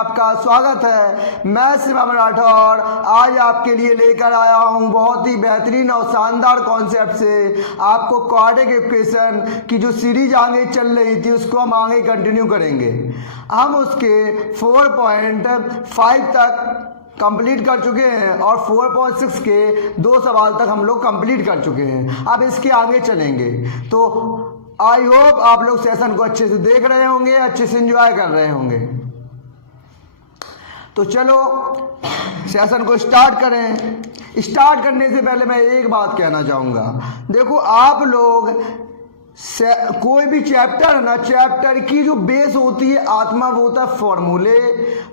आपका स्वागत है। मैं शिवम राठौर आज आपके लिए लेकर आया हूं बहुत ही बेहतरीन और शानदार कॉन्सेप्ट से। आपको क्वाड्रेटिक इक्वेशन की जो सीरीज आगे चल रही थी उसको हम आगे कंटिन्यू करेंगे। हम उसके 4.5 तक कंप्लीट कर चुके हैं और 4.6 के 2 सवाल तक हम लोग कंप्लीट कर चुके हैं। अब इसके आगे चलेंगे। तो आई होप आप लोग सेशन को अच्छे से देख रहे होंगे, अच्छे से एंजॉय कर रहे होंगे। तो चलो सेशन को स्टार्ट करें। स्टार्ट करने से पहले मैं एक बात कहना चाहूँगा। देखो आप लोग कोई भी चैप्टर है ना, चैप्टर की जो बेस होती है आत्मा वो होता है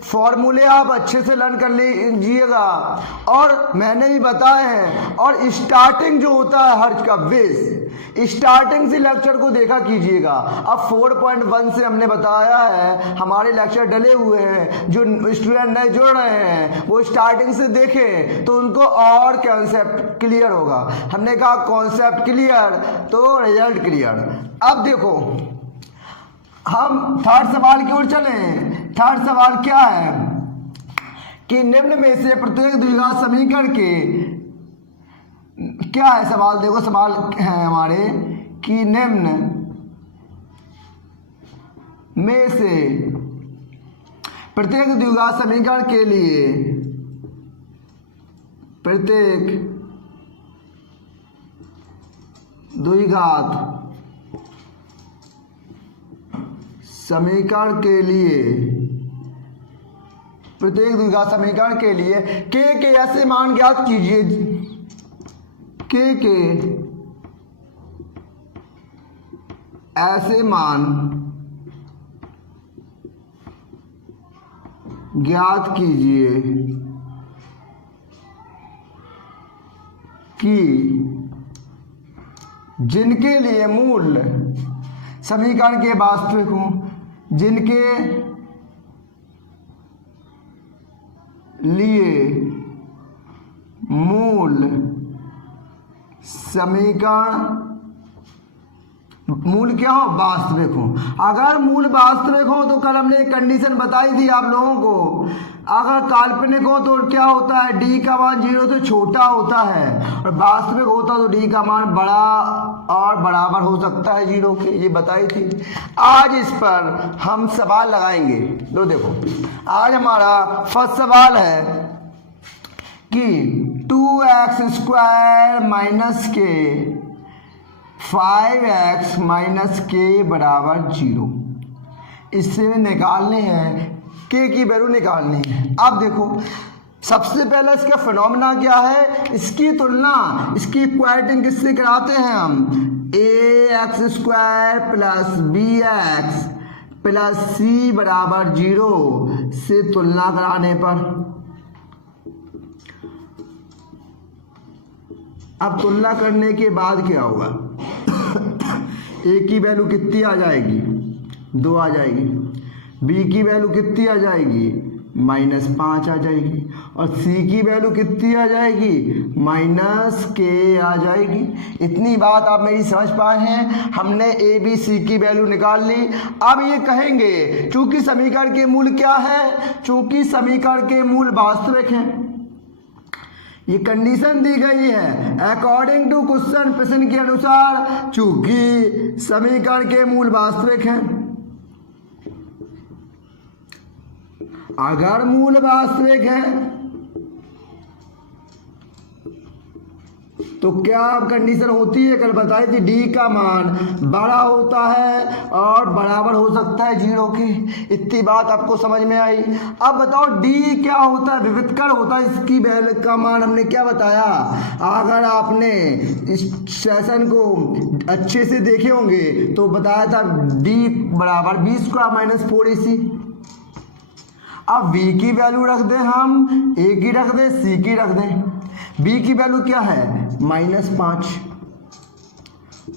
फॉर्मूले आप अच्छे से लर्न कर लीजिएगा और मैंने भी बताए हैं। और स्टार्टिंग जो होता है हर का बेस, स्टार्टिंग से लेक्चर को देखा कीजिएगा। अब 4.1 से हमने बताया है, हमारे लेक्चर डले हुए हैं, जो स्टूडेंट नए जुड़ रहे हैं वो स्टार्टिंग से देखें तो उनको और कॉन्सेप्ट क्लियर होगा। हमने कहा कॉन्सेप्ट क्लियर तो रिजल्ट क्लियर। अब देखो हम थर्ड सवाल की ओर चलें। थर्ड सवाल क्या है कि निम्न में से प्रत्येक द्विघात समीकरण के क्या है सवाल। देखो सवाल है हमारे कि निम्न में से प्रत्येक द्विघात समीकरण के लिए प्रत्येक द्विघात समीकरण के लिए प्रत्येक द्विघात समीकरण के लिए के ऐसे मान ज्ञात कीजिए। के ऐसे मान ज्ञात कीजिए कि जिनके लिए मूल समीकरण के वास्तविक हों, जिनके लिए मूल समीकरण मूल क्या हो, वास्तविक हो। अगर मूल वास्तविक हो तो कल हमने एक कंडीशन बताई थी आप लोगों को। अगर काल्पनिक हो तो क्या होता है, डी का मान 0 से छोटा होता है और वास्तविक होता तो डी का मान बड़ा और बराबर हो सकता है 0 के, ये बताई थी। आज इस पर हम सवाल लगाएंगे। तो देखो आज हमारा फर्स्ट सवाल है कि 2x² माइनस के 5x माइनस के बराबर 0। इससे निकालने हैं के की वैल्यू निकालनी है। अब देखो सबसे पहले इसका फिनोमेना क्या है, इसकी तुलना, इसकी इक्वालिटी किससे कराते हैं हम, ax² plus bx plus c बराबर 0 से तुलना कराने पर। अब तुलना करने के बाद क्या होगा, a की वैल्यू कितनी आ जाएगी, 2 आ जाएगी। b की वैल्यू कितनी आ जाएगी, -5 आ जाएगी। और c की वैल्यू कितनी आ जाएगी, -k आ जाएगी। इतनी बात आप मेरी समझ पाए हैं। हमने a b c की वैल्यू निकाल ली। अब ये कहेंगे चूंकि समीकरण के मूल क्या है, चूंकि समीकरण के मूल वास्तविक हैं, ये कंडीशन दी गई है अकॉर्डिंग टू क्वेश्चन, प्रश्न के अनुसार चूंकि समीकरण के मूल वास्तविक हैं। अगर मूल वास्तविक है तो क्या कंडीशन होती है, कल बताई थी, डी का मान बड़ा होता है और बराबर हो सकता है 0 के। इतनी बात आपको समझ में आई। अब बताओ डी क्या होता है, विविधकर होता है। इसकी वैल्यू का मान हमने क्या बताया, अगर आपने इस सेशन को अच्छे से देखे होंगे तो बताया था डी बराबर b² माइनस 4ac। अब v की वैल्यू रख दें हम, a की रख दें, c की रख दें। b की वैल्यू क्या है, -5,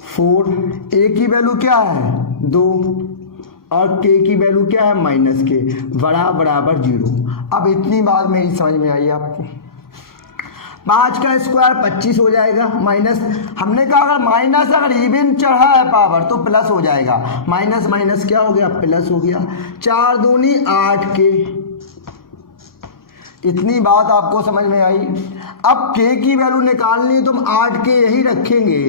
4, a की वैल्यू क्या है 2 और k की वैल्यू क्या है -k बराबर 0। अब इतनी बात मेरी समझ में आई आपको। 5 का स्क्वायर 25 हो जाएगा, माइनस, हमने कहा अगर माइनस अगर इवन चढ़ा है पावर तो प्लस हो जाएगा, माइनस माइनस क्या हो गया, प्लस हो गया। 4 दूनी 8 के इतनी बात आपको समझ में आई। अब k की वैल्यू निकालनी है तो हम 8k यही रखेंगे।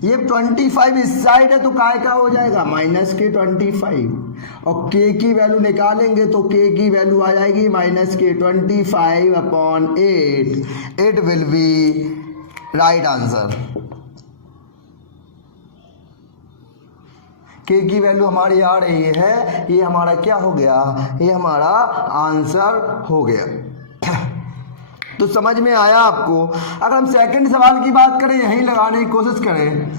ये 25 इस साइड है तो काय का हो जाएगा -k25, और k की वैल्यू निकालेंगे तो k की वैल्यू आ जाएगी -k25/8। It will be right answer. k की वैल्यू हमारी आ रही है, ये हमारा क्या हो गया, ये हमारा आंसर हो गया। तो समझ में आया आपको। अगर हम सेकंड सवाल की बात करें, यहीं लगाने की कोशिश करें,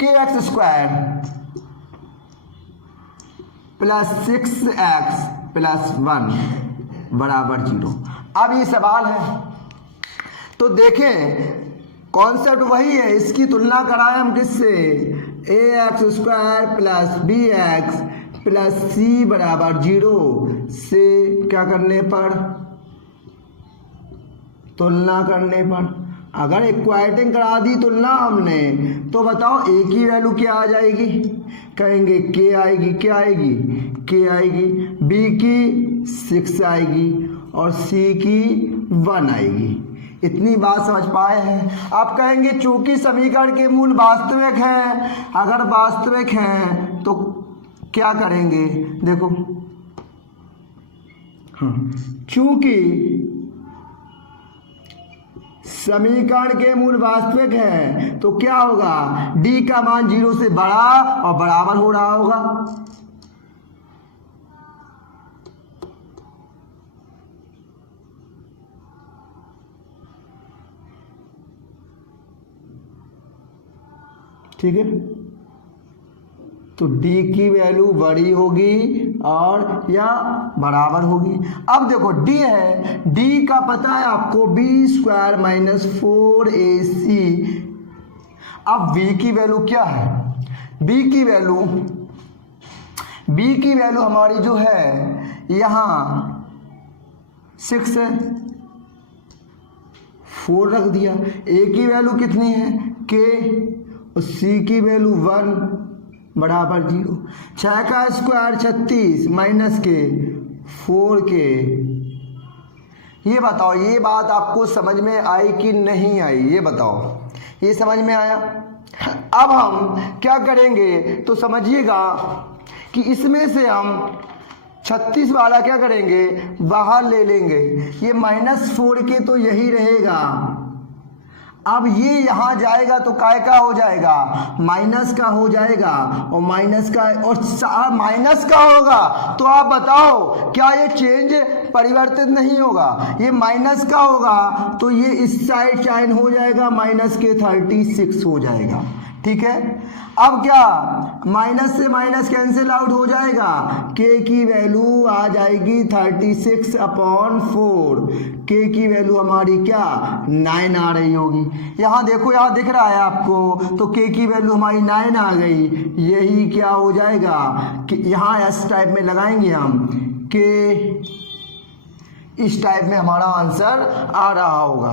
kx square plus 6x plus 1 बराबर 0। अब ये सवाल है तो देखें कॉन्सेप्ट वही है, इसकी तुलना कराएं हम किससे, ax square plus bx plus c बराबर 0 से क्या करने पर, तुलना करने पर। अगर इक्वाइटिंग करा दी तुलना हमने तो बताओ a की वैल्यू क्या आ जाएगी, कहेंगे k आएगी, क्या आएगी, k आएगी, b की 6 आएगी और c की 1 आएगी। इतनी बात समझ पाए हैं। आप कहेंगे चूंकि समीकरण के मूल वास्तविक हैं, अगर वास्तविक हैं तो क्या करेंगे, देखो चूंकि समीकरण के मूल वास्तविक है तो क्या होगा, d का मान 0 से बड़ा और बराबर हो रहा होगा। ठीक है, तो d की वैल्यू बड़ी होगी और या बराबर होगी। अब देखो d है, d का पता है आपको b स्क्वायर माइनस 4ac। अब v की वैल्यू क्या है, b की वैल्यू हमारी जो है यहाँ 6 है, 4 रख दिया। a की वैल्यू कितनी है k, और c की वैल्यू 1 बराबर 0। 6 का स्क्वायर 36 माइनस के 4 के। ये बताओ ये बात आपको समझ में आई कि नहीं आई, ये बताओ, ये समझ में आया। अब हम क्या करेंगे तो समझिएगा कि इसमें से हम 36 वाला क्या करेंगे, बाहर ले लेंगे। ये -4 के तो यही रहेगा। अब ये यहाँ जाएगा तो काय का हो जाएगा, माइनस का हो जाएगा, और माइनस का और माइनस का होगा तो आप बताओ क्या ये चेंज परिवर्तित नहीं होगा, ये माइनस का होगा तो ये इस साइड साइन हो जाएगा, माइनस के 36 हो जाएगा। ठीक है, अब क्या माइनस से माइनस कैंसिल आउट हो जाएगा, k की वैल्यू आ जाएगी 36/4। k की वैल्यू हमारी क्या 9 आ रही होगी। यहाँ देखो, यहाँ दिख रहा है आपको, तो k की वैल्यू हमारी 9 आ गई। यही क्या हो जाएगा कि यहाँ इस टाइप में लगाएंगे हम k, इस टाइप में हमारा आंसर आ रहा होगा।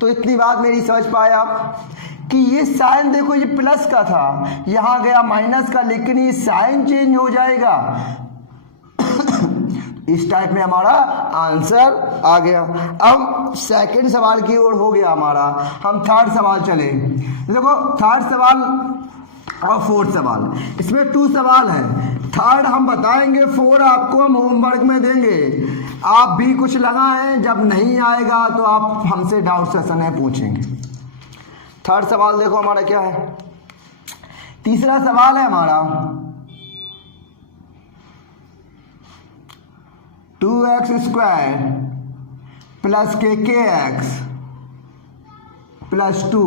तो इतनी बात मेरी समझ पाए आप कि ये साइन देखो ये प्लस का था, यहाँ गया माइनस का, लेकिन ये साइन चेंज हो जाएगा। इस टाइप में हमारा आंसर आ गया। अब सेकंड सवाल की ओर हो गया हमारा, हम थर्ड सवाल चले। देखो थर्ड सवाल और फोर्थ सवाल, इसमें 2 सवाल है। थर्ड हम बताएंगे, 4 आपको हम होमवर्क में देंगे। आप भी कुछ लगाएं, जब नहीं आएगा तो आप हमसे डाउट सेशन में पूछेंगे। थर्ड सवाल देखो हमारा क्या है। तीसरा सवाल है हमारा 2x square plus kx plus 2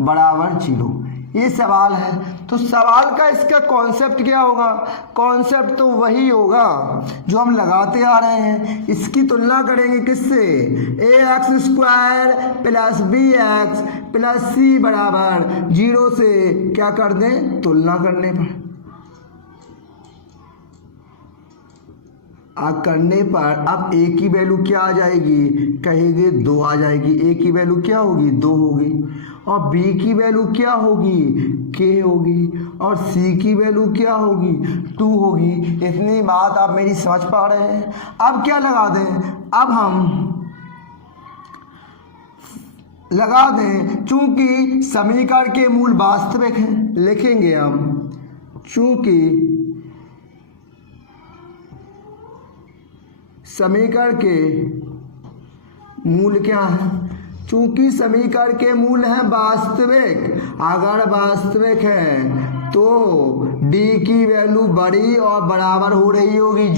बराबर 0, ये सवाल है। तो सवाल का इसका कॉन्सेप्ट क्या होगा, कॉन्सेप्ट तो वही होगा जो हम लगाते आ रहे हैं। इसकी तुलना करेंगे किससे, ax square plus bx plus c बराबर 0 से क्या कर दें, तुलना करने पर। करने पर अब a की वैल्यू क्या आ जाएगी, कहेंगे 2 आ जाएगी। a की वैल्यू क्या होगी, 2 होगी। और b की वैल्यू क्या होगी, k होगी, और c की वैल्यू क्या होगी, 2 होगी। इतनी बात आप मेरी समझ पा रहे हैं। अब क्या लगा दें, अब हम लगा दें, चूंकि समीकरण के मूल वास्तविक हैं, लिखेंगे हम चूंकि समीकरण के मूल क्या है, चूंकि समीकरण के मूल हैं वास्तविक, अगर वास्तविक है तो d की वैल्यू बड़ी और बराबर हो रही होगी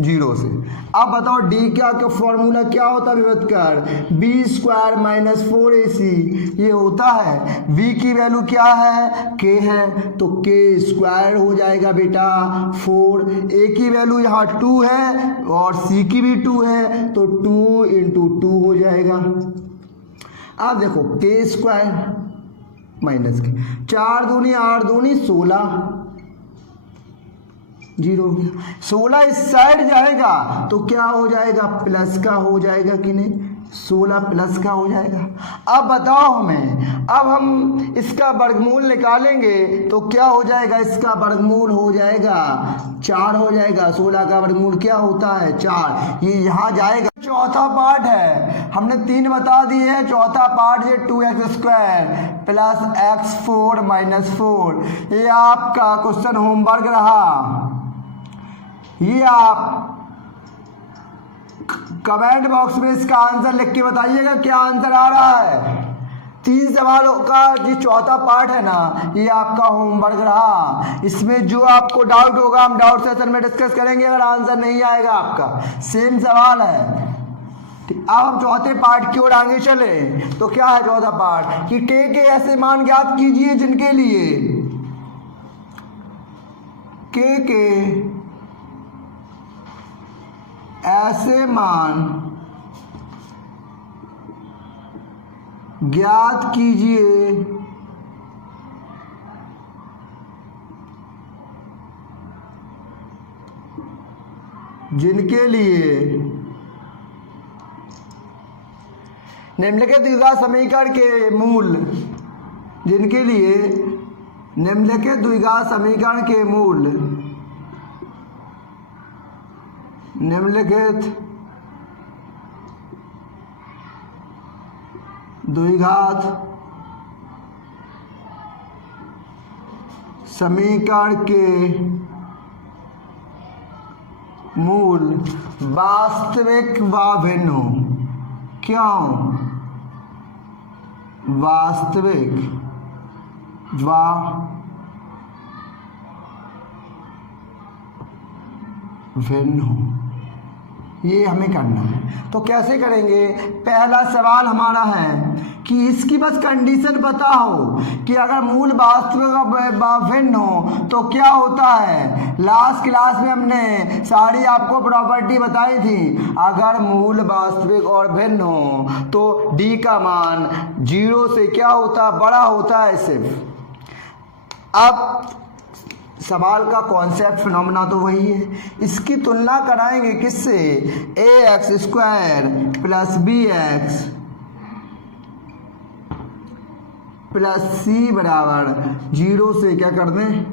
0 से। अब बताओ d का फॉर्मूला क्या होता है विभक्तकर, b² - 4ac ये होता है। v की वैल्यू क्या है, k है, तो k² हो जाएगा बेटा 4। a की वैल्यू यहाँ 2 है और c की भी 2 है, तो 2 × 2 हो जाएगा। अब देखो k² माइनस के 4 दूनी 8 दूनी 16, 0 हो गया। 16 इस साइड जाएगा तो क्या हो जाएगा, प्लस का हो जाएगा कि नहीं, 16 प्लस का हो जाएगा। अब बताओ हमें, अब हम इसका वर्गमूल निकालेंगे तो क्या हो जाएगा, इसका वर्गमूल हो जाएगा 4 हो जाएगा। 16 का वर्गमूल क्या होता है, 4। ये यहाँ जाएगा। चौथा पार्ट है, हमने 3 बता दिए हैं। चौथा पार्ट ये 2x² + x4 - 4, ये आपका क्वेश्चन होमवर्क रहा। ये आप कमेंट बॉक्स में इसका आंसर लिख के बताइएगा क्या आंसर आ रहा है। 3 सवालों का जो चौथा पार्ट है ना, ये आपका होमवर्क रहा। इसमें जो आपको डाउट होगा हम डाउट सेशन में डिस्कस करेंगे। अगर आंसर नहीं आएगा आपका सेम सवाल है। अब हम चौथे पार्ट की ओर आगे चले तो क्या है चौथा पार्ट, कि k के ऐसे मान ज्ञात कीजिए जिनके लिए k के ऐसे मान ज्ञात कीजिए जिनके लिए निम्नलिखित द्विघात समीकरण के मूल, जिनके लिए निम्नलिखित द्विघात समीकरण के मूल, निम्नलिखित द्विघात समीकरण के मूल वास्तविक व भिन्न हो। क्यों, वास्तविक व भिन्न हो, ये हमें करना है। तो कैसे करेंगे, पहला सवाल हमारा है कि इसकी बस कंडीशन पता हो कि अगर मूल वास्तविक व भिन्न हो तो क्या होता है। लास्ट क्लास में हमने सारी आपको प्रॉपर्टी बताई थी। अगर मूल वास्तविक और भिन्न हो तो d का मान 0 से क्या होता है, बड़ा होता है सिर्फ। अब सवाल का कॉन्सेप्ट फिनोमेना तो वही है। इसकी तुलना कराएंगे किससे, ax² + bx + c = 0 से क्या कर दें,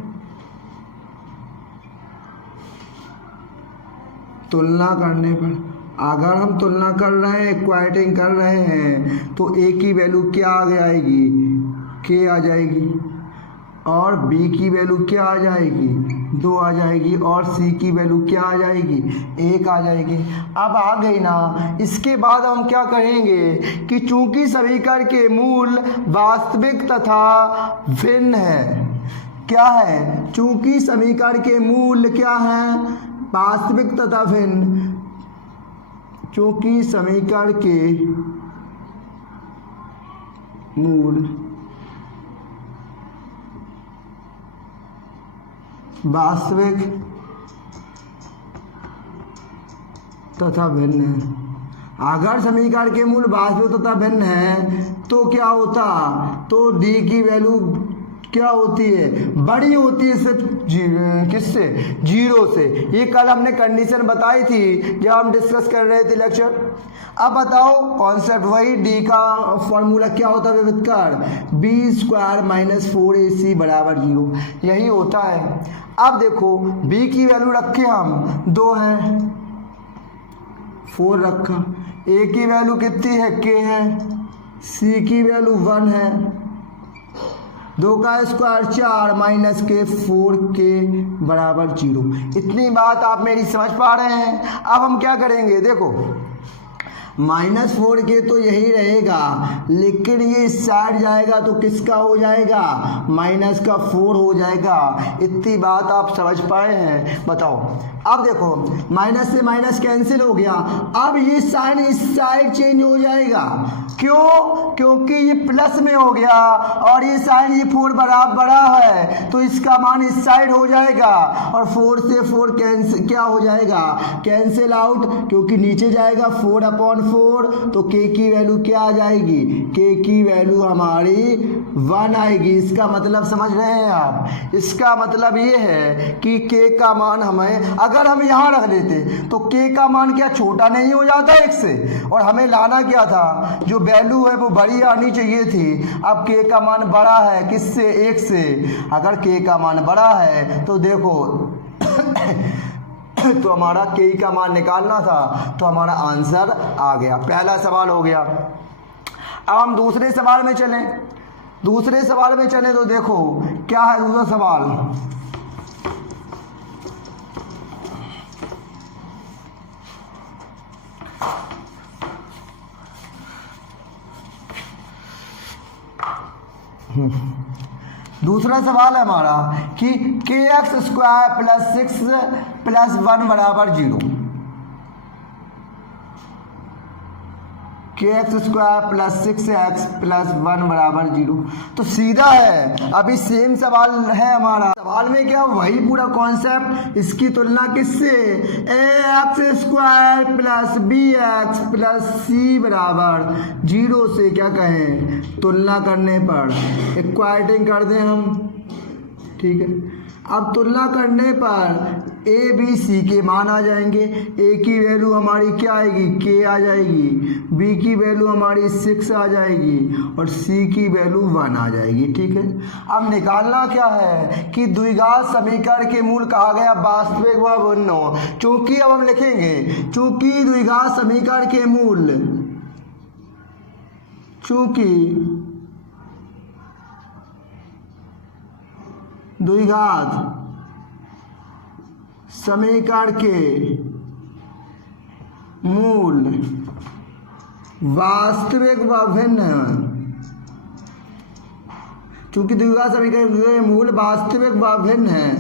तुलना करने पर। अगर हम तुलना कर रहे हैं, इक्वाइटिंग कर रहे हैं, तो a की वैल्यू क्या आ जाएगी, k आ जाएगी, और b की वैल्यू क्या आ जाएगी, 2 आ जाएगी, और c की वैल्यू क्या आ जाएगी, 1 आ जाएगी। अब आ गई ना। इसके बाद हम क्या करेंगे कि चूंकि समीकरण के मूल वास्तविक तथा भिन्न है, क्या है, चूंकि समीकरण के मूल क्या है, वास्तविक तथा भिन्न, चूंकि समीकरण के मूल वास्तविक तथा भिन्न है। अगर समीकरण के मूल वास्तविक तथा भिन्न है तो क्या होता, तो d की वैल्यू क्या होती है, बड़ी होती है सिर्फ किससे, 0 से। ये कल हमने कंडीशन बताई थी जब हम डिस्कस कर रहे थे लेक्चर। अब बताओ कॉन्सेप्ट वही, डी का फॉर्मूला क्या होता है विविधकर, बी स्क्वायर माइनस 4ac बराबर 0, यही होता है। अब देखो बी की वैल्यू रखे हम 2 है, 4 रखा, ए की वैल्यू कितनी है k है, सी की वैल्यू 1 है, 2 का स्क्वायर 4 माइनस के 4k बराबर 0। इतनी बात आप मेरी समझ पा रहे हैं। अब हम क्या करेंगे, देखो -4k तो यही रहेगा, लेकिन ये इस साइड जाएगा तो किसका हो जाएगा, माइनस का 4 हो जाएगा। इतनी बात आप समझ पाए हैं, बताओ। अब देखो माइनस से माइनस कैंसिल हो गया, अब ये साइन इस साइड चेंज हो जाएगा, क्यों, क्योंकि ये प्लस में हो गया और ये साइन ये 4 बराबर बड़ा है तो इसका मान इस साइड हो जाएगा, और 4 से 4 कैंसिल क्या हो जाएगा, कैंसिल आउट, क्योंकि नीचे जाएगा 4/4 तो k की वैल्यू क्या आ जाएगी, k की वैल्यू हमारी 1 आएगी। इसका मतलब समझ रहे हैं आप, इसका मतलब ये है कि k का मान हमें, अगर हम यहाँ रख लेते तो k का मान क्या छोटा नहीं हो जाता 1 से, और हमें लाना क्या था, जो वैल्यू है वो बड़ी आनी चाहिए थी। अब k का मान बड़ा है किससे, 1 से, अगर k का मान बड़ा है तो देखो तो हमारा k का मान निकालना था, तो हमारा आंसर आ गया। पहला सवाल हो गया। अब हम दूसरे सवाल में चलें। दूसरे सवाल में चलें तो देखो क्या है दूसरा सवाल, दूसरा सवाल है हमारा कि kx स्क्वायर प्लस 6 प्लस 1 बराबर 0, kx square plus 6x plus 1 बराबर 0। तो सीधा है, अभी सेम सवाल है हमारा। सवाल में क्या वही पूरा कॉन्सेप्ट, इसकी तुलना किससे, ax square plus bx plus c बराबर 0 से क्या कहें, तुलना करने पर इक्वालिटिंग कर दें हम, ठीक है। अब तुलना करने पर a b c के मान आ जाएंगे, a की वैल्यू हमारी क्या आएगी, k आ जाएगी, b की वैल्यू हमारी 6 आ जाएगी और c की वैल्यू 1 आ जाएगी, ठीक है। अब निकालना क्या है कि द्विघात समीकरण के मूल कहा गया वास्तविक व भिन्न। चूंकि अब हम लिखेंगे, चूंकि द्विघात समीकरण के मूल, चूंकि द्विघात समीकरण के मूल वास्तविक व भिन्न, चूंकि द्विघात समीकरण के मूल वास्तविक व भिन्न है,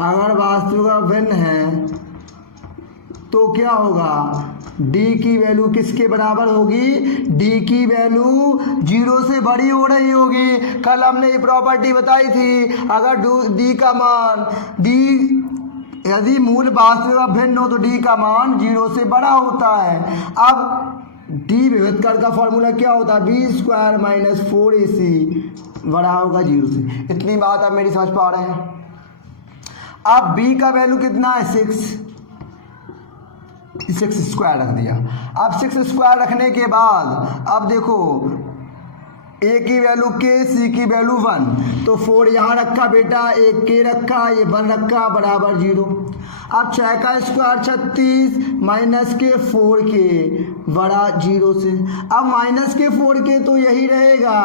अगर वास्तविक व भिन्न है तो क्या होगा, d की वैल्यू किसके बराबर होगी, d की वैल्यू 0 से बड़ी हो रही होगी। कल हमने ये प्रॉपर्टी बताई थी, अगर d का मान, d यदि मूल वास्तविक व भिन्न हो तो d का मान 0 से बड़ा होता है। अब d विभेदकर का फॉर्मूला क्या होता है, b स्क्वायर माइनस 4ac बड़ा होगा 0 से। इतनी बात आप मेरी समझ पा रहे हैं। अब b का वैल्यू कितना है, 6 स्क्वायर रख दिया। अब 6 स्क्वायर रखने के बाद अब देखो a की वैल्यू k, c की वैल्यू 1, तो 4 यहाँ रखा बेटा, एक k रखा, ये 1 रखा बराबर 0। अब 6 का स्क्वायर 36 माइनस के 4k बड़ा 0 से। अब माइनस के 4k तो यही रहेगा,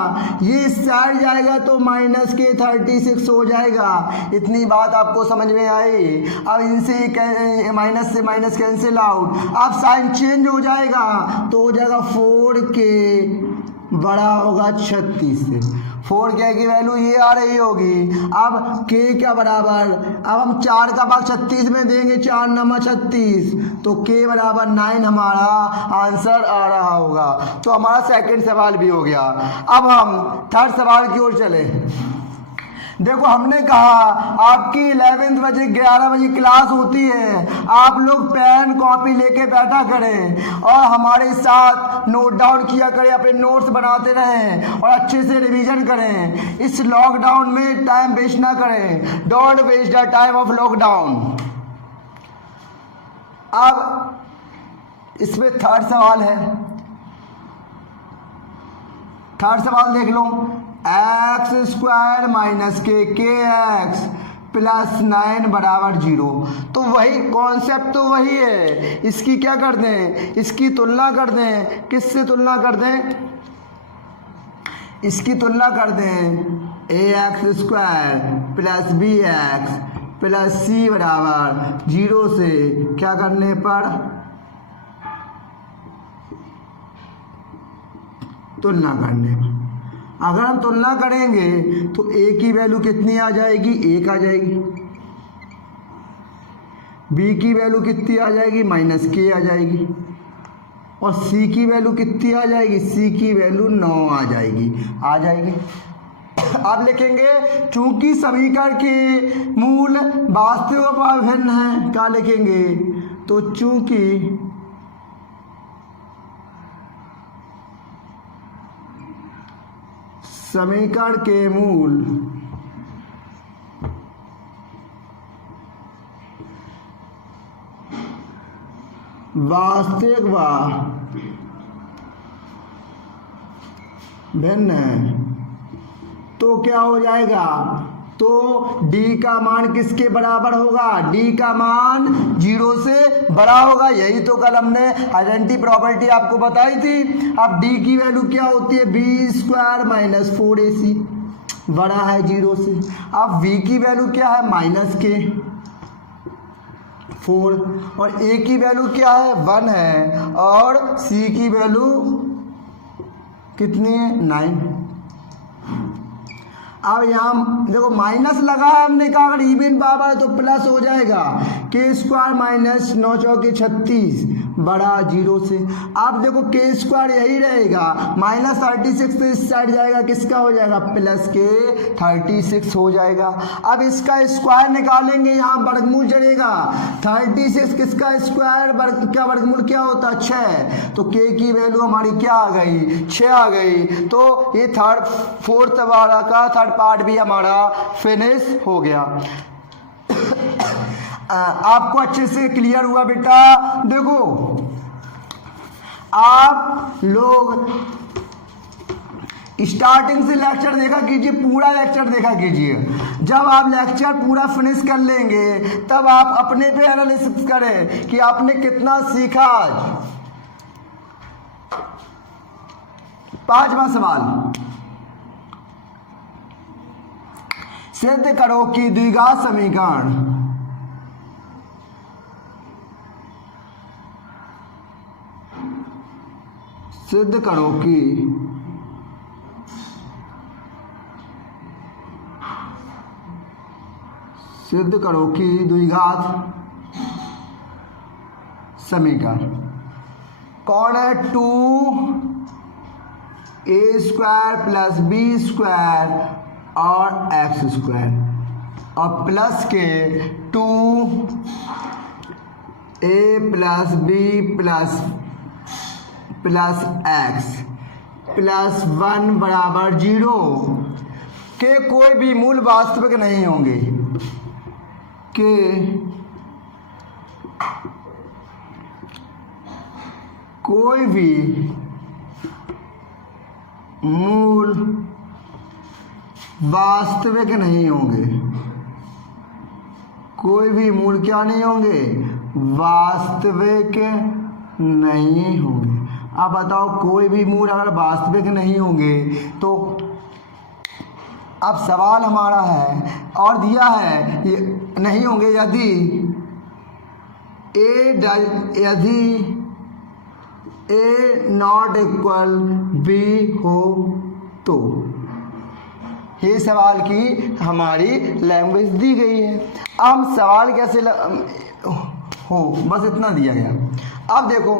ये इस साइड जाएगा तो माइनस के 36 हो जाएगा। इतनी बात आपको समझ में आई। अब इनसे माइनस से माइनस कैंसिल आउट, अब साइन चेंज हो जाएगा तो हो जाएगा 4k बड़ा होगा 36 से। 4k की वैल्यू ये आ रही होगी। अब k क्या बराबर, अब हम 4 का भाग 36 में देंगे, 4 नंबर 36, तो k बराबर 9 हमारा आंसर आ रहा होगा। तो हमारा सेकंड सवाल भी हो गया। अब हम थर्ड सवाल की ओर चले। देखो हमने कहा आपकी 11 बजे 11 बजे क्लास होती है, आप लोग पेन कॉपी लेके बैठा करें और हमारे साथ नोट डाउन किया करें, अपने नोट्स बनाते रहें और अच्छे से रिवीजन करें। इस लॉकडाउन में टाइम वेस्ट ना करें, don't waste the time of lockdown. अब इसमें थर्ड सवाल है, थर्ड सवाल देख लो, x square minus k x plus 9 बराबर 0। तो वही कॉन्सेप्ट तो वही है, इसकी क्या कर दें, इसकी तुलना कर दें, किससे तुलना कर दें, इसकी तुलना कर दें a x square plus b x plus c बराबर 0 से, क्या करने पर, तुलना करने पर। अगर हम तुलना करेंगे तो ए की वैल्यू कितनी आ जाएगी, 1 आ जाएगी, बी की वैल्यू कितनी आ जाएगी, माइनस के आ जाएगी, और सी की वैल्यू कितनी आ जाएगी, सी की वैल्यू 9 आ जाएगी। आप लिखेंगे चूंकि समीकरण के मूल वास्तविक अभिन्न हैं, क्या लिखेंगे, तो चूंकि समीकरण के मूल वास्तविक व भिन्न है, तो क्या हो जाएगा, तो d का मान किसके बराबर होगा, d का मान 0 से बड़ा होगा। यही तो कल हमने आइडेंटिटी प्रॉपर्टी आपको बताई थी। अब d की वैल्यू क्या होती है, बी स्क्वायर माइनस 4ac, बड़ा है 0 से। अब v की वैल्यू क्या है, माइनस के 4, और a की वैल्यू क्या है, 1 है, और c की वैल्यू कितनी है, 9। अब यहाँ देखो माइनस लगा है, हमने कहा अगर इवन पावर है तो प्लस हो जाएगा, के स्क्वायर माइनस 9 चौके 36 बड़ा 0 से। अब देखो के स्क्वायर यही रहेगा, माइनस 36 तो इस साइड जाएगा, किसका हो जाएगा, प्लस के 36 हो जाएगा। अब इसका स्क्वायर निकालेंगे, यहाँ वर्गमूल चलेगा, 36 किसका स्क्वायर, क्या वर्गमूल क्या होता है, 6, तो के की वैल्यू हमारी क्या आ गई, 6 आ गई। तो ये फोर्थ वाला का थर्ड पार्ट भी हमारा फिनिश हो गया। आपको अच्छे से क्लियर हुआ बेटा। देखो आप लोग स्टार्टिंग से लेक्चर देखा कीजिए, पूरा लेक्चर देखा कीजिए। जब आप लेक्चर पूरा फिनिश कर लेंगे तब आप अपने पे एनालिसिस करें कि आपने कितना सीखा आज। 5वां सवाल, सिद्ध करो कि द्विघात समीकरण सिद्ध करो कि द्विघात समीकरण कौन है, 2a square plus b square और एक्स स्क्वायर, और plus k 2a plus b plus x plus 1 बराबर 0 के कोई भी मूल वास्तविक नहीं होंगे, के कोई भी मूल वास्तविक नहीं होंगे, कोई भी मूल क्या नहीं होंगे, वास्तविक नहीं होंगे। अब बताओ कोई भी मूल अगर वास्तविक नहीं होंगे तो अब सवाल हमारा है और दिया है ये नहीं होंगे यदि ए नॉट इक्वल बी हो तो। ये सवाल की हमारी लैंग्वेज दी गई है। अब सवाल कैसे हो, बस इतना दिया गया। अब देखो,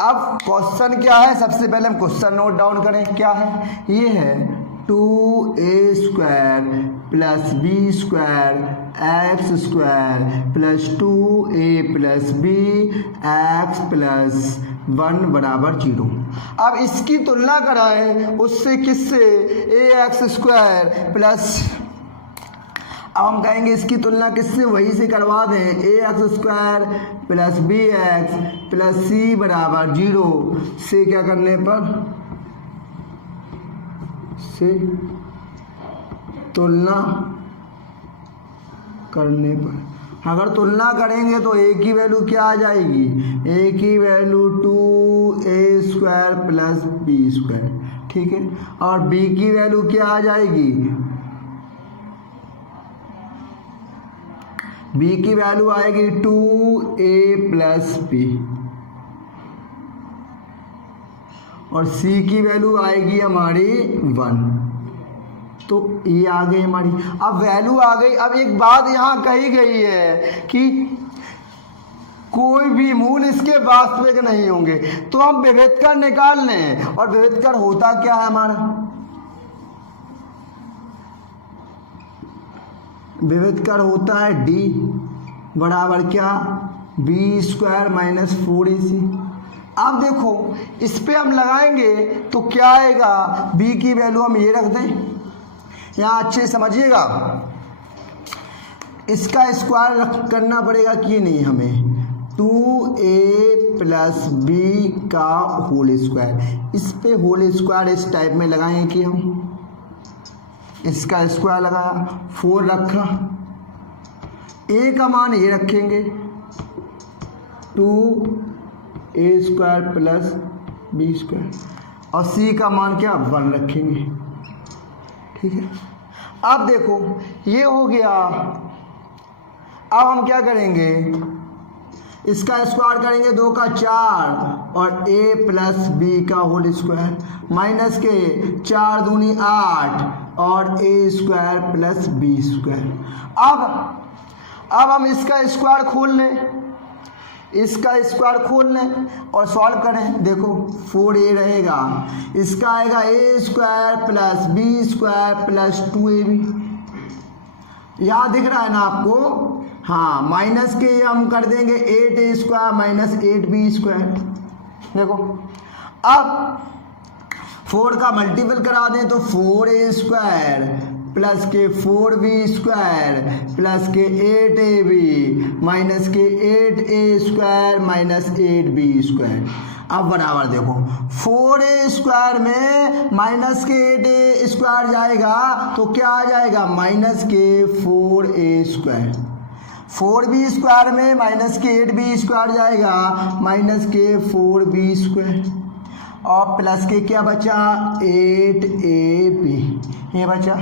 अब क्वेश्चन क्या है, सबसे पहले हम क्वेश्चन नोट डाउन करें। क्या है, ये है 2a square plus b square x square plus 2a plus b x plus 1 बराबर 0। अब इसकी तुलना कराएं उससे, किससे, ए एक्स स्क्वायर प्लस, अब हम कहेंगे इसकी तुलना किससे, वही से करवा दें, ax² plus bx plus c बराबर 0 से क्या करने पर, से तुलना करने पर। अगर तुलना करेंगे तो a की वैल्यू क्या आ जाएगी, a की वैल्यू 2a² प्लस b², ठीक है। और b की वैल्यू क्या आ जाएगी, b की वैल्यू आएगी 2a प्लस b, और c की वैल्यू आएगी हमारी 1। तो ये आ गई हमारी, अब वैल्यू आ गई। अब एक बात यहाँ कही गई है कि कोई भी मूल इसके वास्तविक नहीं होंगे, तो हम विभेदकर निकाल लें। और विभेदकर होता क्या है हमारा, विभेदकर होता है d बराबर क्या, b² माइनस 4ac। अब देखो इस पे हम लगाएंगे तो क्या आएगा, b की वैल्यू हम ये रख दें, यहाँ अच्छे समझिएगा, इसका स्क्वायर करना पड़ेगा कि नहीं हमें, 2a प्लस b का होल स्क्वायर। इस पे होल स्क्वायर इस टाइप में लगाएंगे कि हम इसका स्क्वायर लगाया, 4 रखा, a का मान ये रखेंगे 2a² प्लस b², और c का मान क्या 1 रखेंगे, ठीक है। अब देखो ये हो गया। अब हम क्या करेंगे, इसका स्क्वायर करेंगे, 2 का 4 और a प्लस b का होल स्क्वायर, माइनस के 4 दूनी 8 और a² प्लस b²। अब हम इसका स्क्वायर खोल लें, इसका स्क्वायर खोल लें और सॉल्व करें। देखो 4a रहेगा, इसका आएगा a² plus b² plus 2ab। यहाँ दिख रहा है ना आपको, हाँ, माइनस के हम कर देंगे 8a² माइनस 8b²। देखो अब 4 का मल्टीपल करा दें तो 4a² प्लस के 4b² प्लस के 8ab माइनस के 8a² माइनस 8b²। अब बराबर देखो 4a² में माइनस के 8a² जाएगा तो क्या आ जाएगा, माइनस के 4a²। 4b² में माइनस के 8b² जाएगा, माइनस के 4b², और प्लस के क्या बचा 8ab, ये बचा।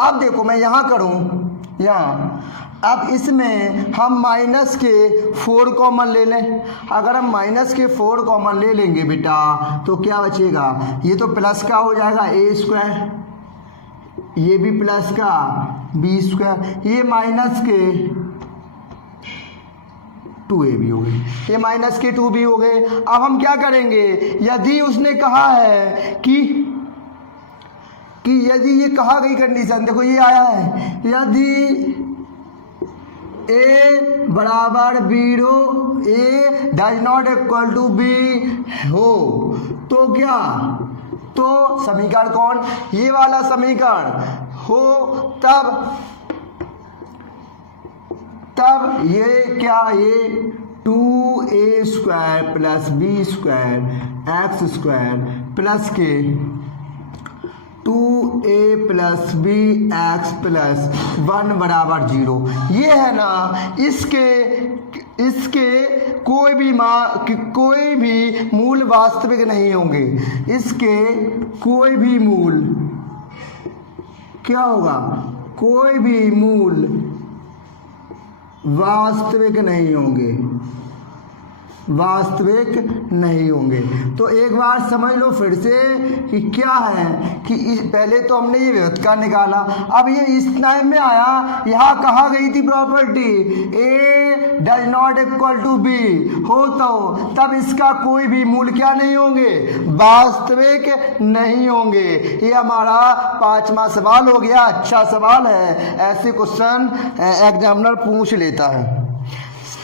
अब देखो मैं यहाँ करूँ, यहाँ अब इसमें हम माइनस के 4 कॉमन ले लें। अगर हम माइनस के 4 कॉमन ले लेंगे बेटा तो क्या बचेगा, ये तो प्लस का हो जाएगा a², ये भी प्लस का b², ये माइनस के 2ab हो गए, ये माइनस के 2b हो गए। अब हम क्या करेंगे, यदि उसने कहा है कि यदि ये कहा गई कंडीशन, देखो ये आया है, यदि a बराबर b a does not equal to b हो तो क्या, तो समीकरण कौन, ये वाला समीकरण हो, तब ये क्या, ये 2a² plus b² x² plus k 2a plus b x plus 1 बराबर 0। ये है ना, इसके कोई भी मूल वास्तविक नहीं होंगे, इसके कोई भी मूल क्या होगा, कोई भी मूल वास्तविक नहीं होंगे, वास्तविक नहीं होंगे। तो एक बार समझ लो फिर से कि क्या है कि पहले तो हमने ये व्युत्क्रम निकाला, अब ये इस टाइम में आया, यहाँ कहा गई थी property a does not equal to b हो तो तब इसका कोई भी मूल क्या नहीं होंगे, वास्तविक नहीं होंगे। ये हमारा 5वां सवाल हो गया। अच्छा सवाल है, ऐसे क्वेश्चन एग्जामिनर पूछ लेता है।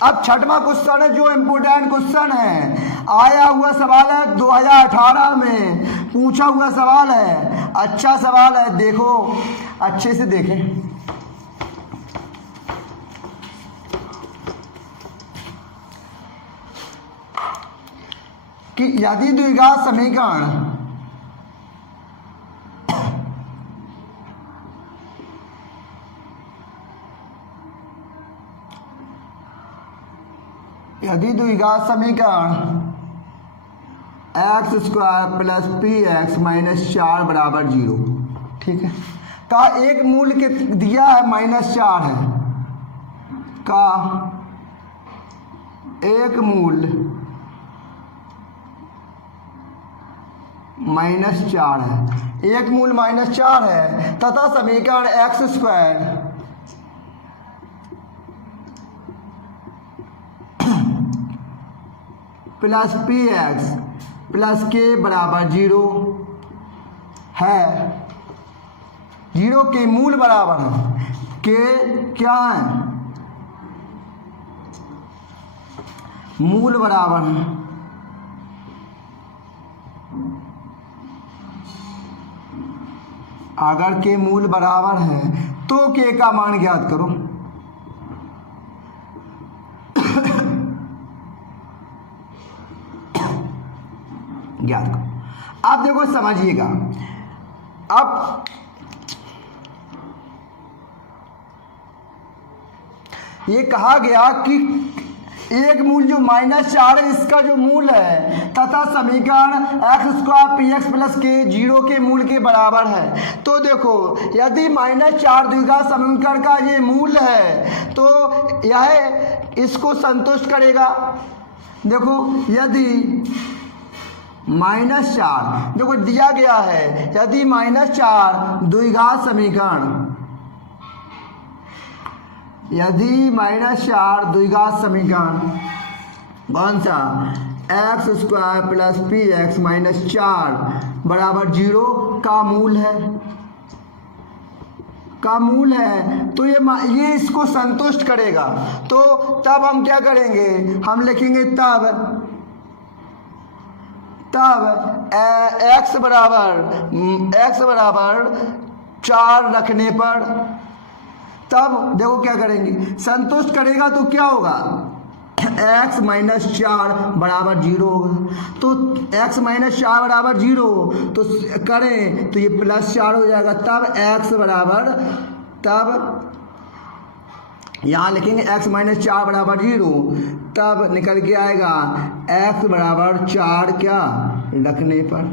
अब 6वां क्वेश्चन है जो इम्पोर्टेंट क्वेश्चन है, आया हुआ सवाल है, 2018 में पूछा हुआ सवाल है, अच्छा सवाल है, देखो अच्छे से देखें। कि यदि द्विघात समीकरण x square plus p x minus 4 बराबर 0, ठीक है, का एक मूल के दिया है -4 है, का एक मूल -4 है, एक मूल -4 है तथा समीकरण x square plus p x plus k बराबर 0 है, 0 के मूल बराबर है, के क्या है, मूल बराबर है, अगर के मूल बराबर है तो के का मान ज्ञात करो। ज्ञात करो। आप देखो समझिएगा, अब ये कहा गया कि एक मूल जो -4 है इसका जो मूल है तथा समीकरण x square P x plus के 0 के मूल के बराबर है। तो देखो यदि -4 द्विघात समीकरण का ये मूल है तो यह इसको संतुष्ट करेगा। देखो यदि -4 देखो दिया गया है, यदि -4 द्विघात समीकरण, यदि -4 द्विघात समीकरण कौन सा, x square plus p x minus 4 बराबर 0 का मूल है, का मूल है, तो ये इसको संतुष्ट करेगा। तो तब हम क्या करेंगे, हम लिखेंगे तब x बराबर 4 रखने पर, तब देखो क्या करेंगे, संतुष्ट करेगा तो क्या होगा, x माइनस 4 बराबर 0 होगा। तो x माइनस 4 बराबर 0 तो करें तो ये +4 हो जाएगा। तब x बराबर, तब यहाँ लिखेंगे x माइनस 4 बराबर 0, तब निकल के आएगा x बराबर 4 क्या रखने पर।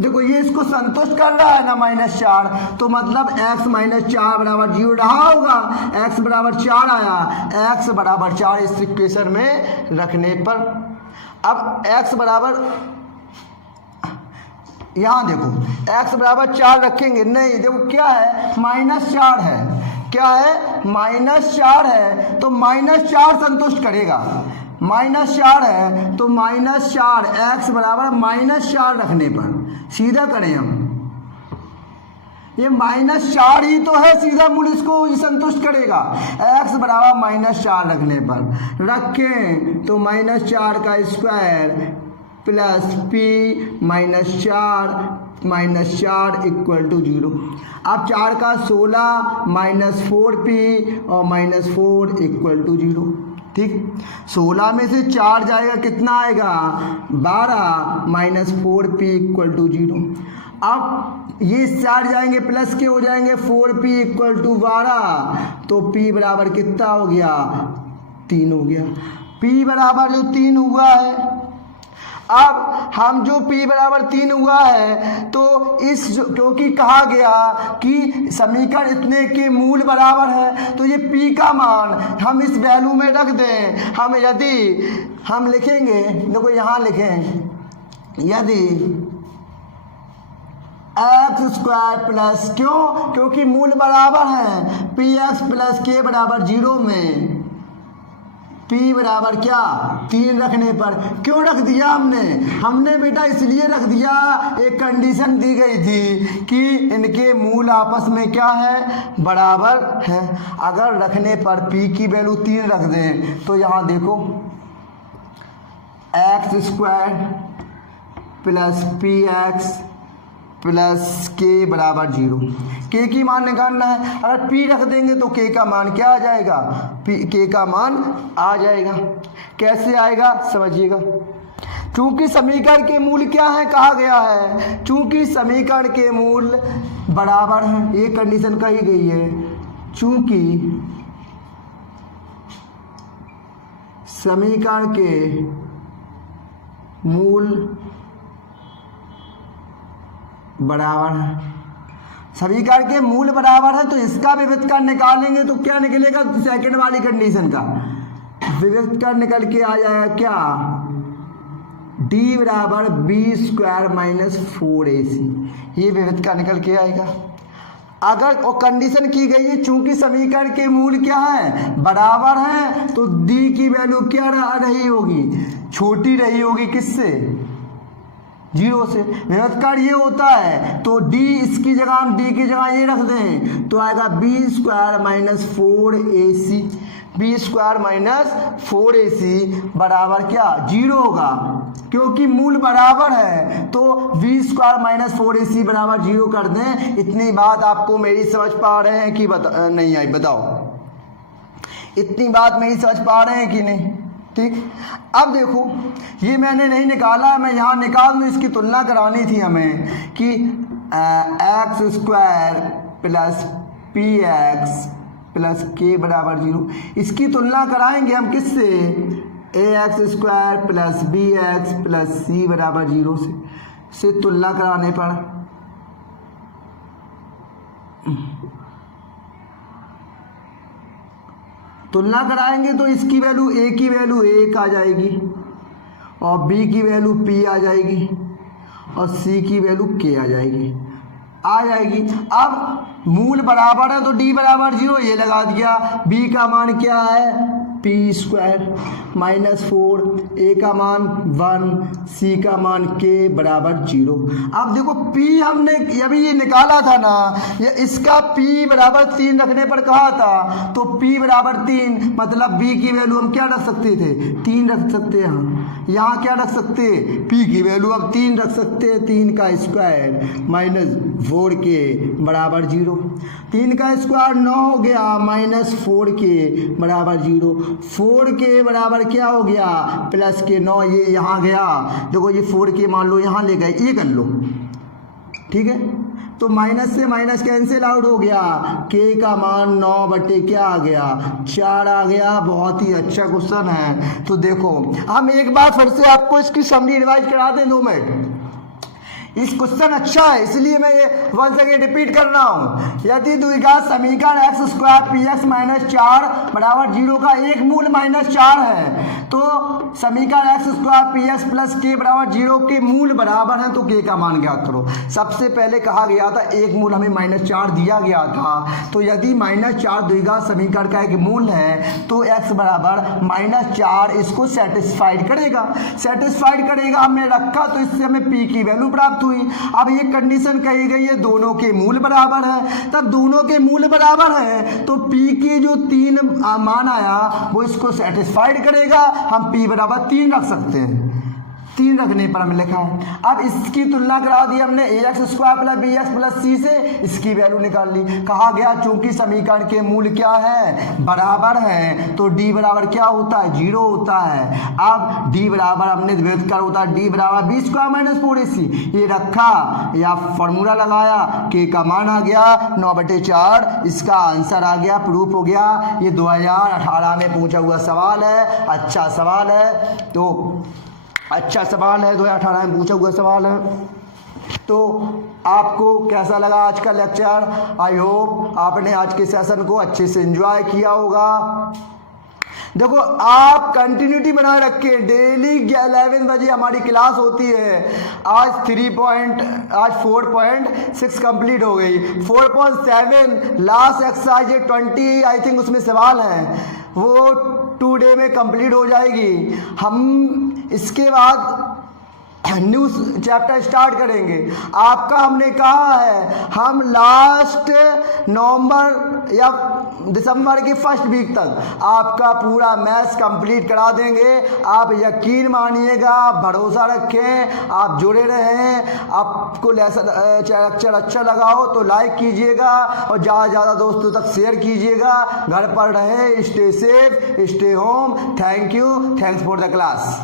देखो ये इसको संतुष्ट कर रहा है ना -4, तो मतलब x माइनस 4 बराबर 0 रहा होगा, x बराबर 4 आया, x बराबर 4 इस इक्वेशन में रखने पर। अब x बराबर, यहाँ देखो x बराबर 4 रखेंगे, नहीं देखो क्या है, -4 है, क्या है, -4 है, तो -4 संतुष्ट करेगा, -4 है तो -4 x बराबर -4 रखने पर, सीधा करें हम, ये -4 ही तो है, सीधा मूल इसको संतुष्ट करेगा। x बराबर -4 रखने पर रखें तो -4 का square plus p -4 equal to 0। अब 4 का 16 -4p और -4 इक्वल टू 0, ठीक। 16 में से 4 जाएगा, कितना आएगा, 12 -4p इक्वल टू 0। अब ये 4 जाएंगे प्लस के हो जाएंगे, 4p इक्वल टू 12, तो p बराबर कितना हो गया, 3 हो गया। p बराबर जो 3 हुआ है, अब हम जो p बराबर 3 हुआ है तो इस क्योंकि कहा गया कि समीकरण इतने के मूल बराबर है, तो ये p का मान हम इस वैल्यू में रख दें। हम यदि हम लिखेंगे, देखो यहाँ लिखें, यदि एक्स स्क्वायर प्लस, क्योंकि मूल बराबर है, पी एक्स प्लस के बराबर 0 में p बराबर क्या, 3 रखने पर। क्यों रख दिया हमने बेटा इसलिए रख दिया, एक कंडीशन दी गई थी कि इनके मूल आपस में क्या है, बराबर है। अगर रखने पर p की वैल्यू 3 रख दें तो यहाँ देखो x square plus p x plus k बराबर 0, के की मान निकालना है। अगर p रख देंगे तो k का मान क्या आ जाएगा, k का मान आ जाएगा। कैसे आएगा समझिएगा। चूंकि समीकरण के मूल क्या है, कहा गया है चूंकि समीकरण के मूल बराबर हैं, ये कंडीशन कही गई है। चूंकि समीकरण के मूल बराबर है, समीकरण के मूल बराबर है, तो इसका विविधकरण निकालेंगे तो क्या निकलेगा, सेकंड वाली कंडीशन का विविधकरण निकल के आ जाएगा क्या, d बराबर बी स्क्वायर माइनस 4ac, ये विविधकरण निकल के आएगा। अगर वो कंडीशन की गई है चूंकि समीकरण के मूल क्या है, बराबर है, तो d की वैल्यू क्या रही होगी, छोटी रही होगी, किससे, 0 से। विविधकरण ये होता है तो d इसकी जगह हम d की जगह ये रख दें तो आएगा b square minus 4ac, b square minus 4ac बराबर क्या, 0 होगा, क्योंकि मूल बराबर है तो बी स्क्वायर माइनस 4ac बराबर 0 कर दें। इतनी बात आपको मेरी समझ पा रहे हैं कि नहीं आई, बताओ इतनी बात मेरी समझ पा रहे हैं कि नहीं, ठीक। अब देखो ये मैंने नहीं निकाला, मैं यहाँ निकाल दूँ, इसकी तुलना करानी थी हमें कि x square plus p x plus k बराबर 0, इसकी तुलना कराएंगे हम किससे, a x square plus b x plus c बराबर 0 से तुलना कराने पर तुलना कराएंगे तो इसकी वैल्यू ए की वैल्यू 1 आ जाएगी और बी की वैल्यू p आ जाएगी और सी की वैल्यू k आ जाएगी। अब मूल बराबर है तो d बराबर 0 ये लगा दिया, b का मान क्या है पी स्क्वायर माइनस 4, ए का मान 1, सी का मान k बराबर 0। अब देखो p हमने अभी ये निकाला था ना, ये इसका p बराबर 3 रखने पर कहा था, तो p बराबर 3 मतलब b की वैल्यू हम क्या रख सकते थे, 3 रख सकते हैं हम। यहाँ क्या रख सकते हैं, p की वैल्यू अब 3 रख सकते हैं, 3 का स्क्वायर माइनस 4k बराबर 0, 3 का स्क्वायर 9 हो गया माइनस 4k बराबर 0, 4k बराबर क्या हो गया प्लस के 9, ये यहाँ गया, देखो ये 4k मान लो यहाँ ले गए, ये कर लो, ठीक है। तो माइनस से माइनस कैंसिल आउट हो गया, k का मान 9 बटे क्या आ गया 4 आ गया। बहुत ही अच्छा क्वेश्चन है। तो देखो हम एक बार फिर से आपको इसकी समरी रिवाइज करा दें 2 मिनट। इस क्वेश्चन अच्छा है इसलिए मैं ये वंस अगेन रिपीट कर रहा हूँ। यदि द्विघात समीकरण x square P x minus 4 बराबर 0 का एक मूल माइनस 4 है, तो समीकरण x square P x plus k बराबर 0 के मूल बराबर है, तो के का मान ज्ञात करो। सबसे पहले कहा गया था एक मूल हमें माइनस 4 दिया गया था, तो यदि माइनस 4 द्विघात समीकरण का एक मूल है तो एक्स बराबर माइनस 4 इसको सेटिस्फाइड करेगा। हमने रखा तो इससे हमें पी की वैल्यू प्राप्त हुई। अब ये कंडीशन कही गई है दोनों के मूल बराबर है, तब दोनों के मूल बराबर है तो p के जो 3 मान आया वो इसको सेटिस्फाइड करेगा। हम p बराबर 3 रख सकते हैं, 3 रखने पर हमें लिखा है। अब इसकी तुलना करा दी हमने a x square plus b x plus c से, इसकी वैल्यू निकाल ली। कहा गया चूंकि समीकरण के मूल क्या है बराबर है तो d बराबर क्या होता है 0 होता है। अब d बराबर हमने विविधकरण होता है d बराबर बी स्क्वायर माइनस 4ac, ये रखा या फॉर्मूला लगाया, k का मान आ गया 9/4, इसका आंसर आ गया, प्रूफ हो गया। ये 2018 में पूछा हुआ सवाल है, अच्छा सवाल है, तो अच्छा सवाल है, 2018 में पूछा हुआ सवाल है। तो आपको कैसा लगा आज का लेक्चर? आई होप आपने आज के सेशन को अच्छे से एंजॉय किया होगा। देखो आप कंटिन्यूटी बनाए रखें, डेली 11 बजे हमारी क्लास होती है। आज 4.6 कंप्लीट हो गई, 4.7 लास्ट एक्सरसाइज 20 आई थिंक उसमें सवाल हैं, वो 2 डे में कंप्लीट हो जाएगी। हम इसके बाद न्यू चैप्टर स्टार्ट करेंगे। आपका हमने कहा है हम लास्ट नवंबर या दिसंबर की फर्स्ट वीक तक आपका पूरा मैथ्स कंप्लीट करा देंगे। आप यकीन मानिएगा, भरोसा रखें, आप जुड़े रहें। आपको लेक्चर अच्छा लगा हो तो लाइक कीजिएगा और ज़्यादा से ज़्यादा दोस्तों तक शेयर कीजिएगा। घर पर रहें, stay safe, stay home. Thank you, thanks for the class.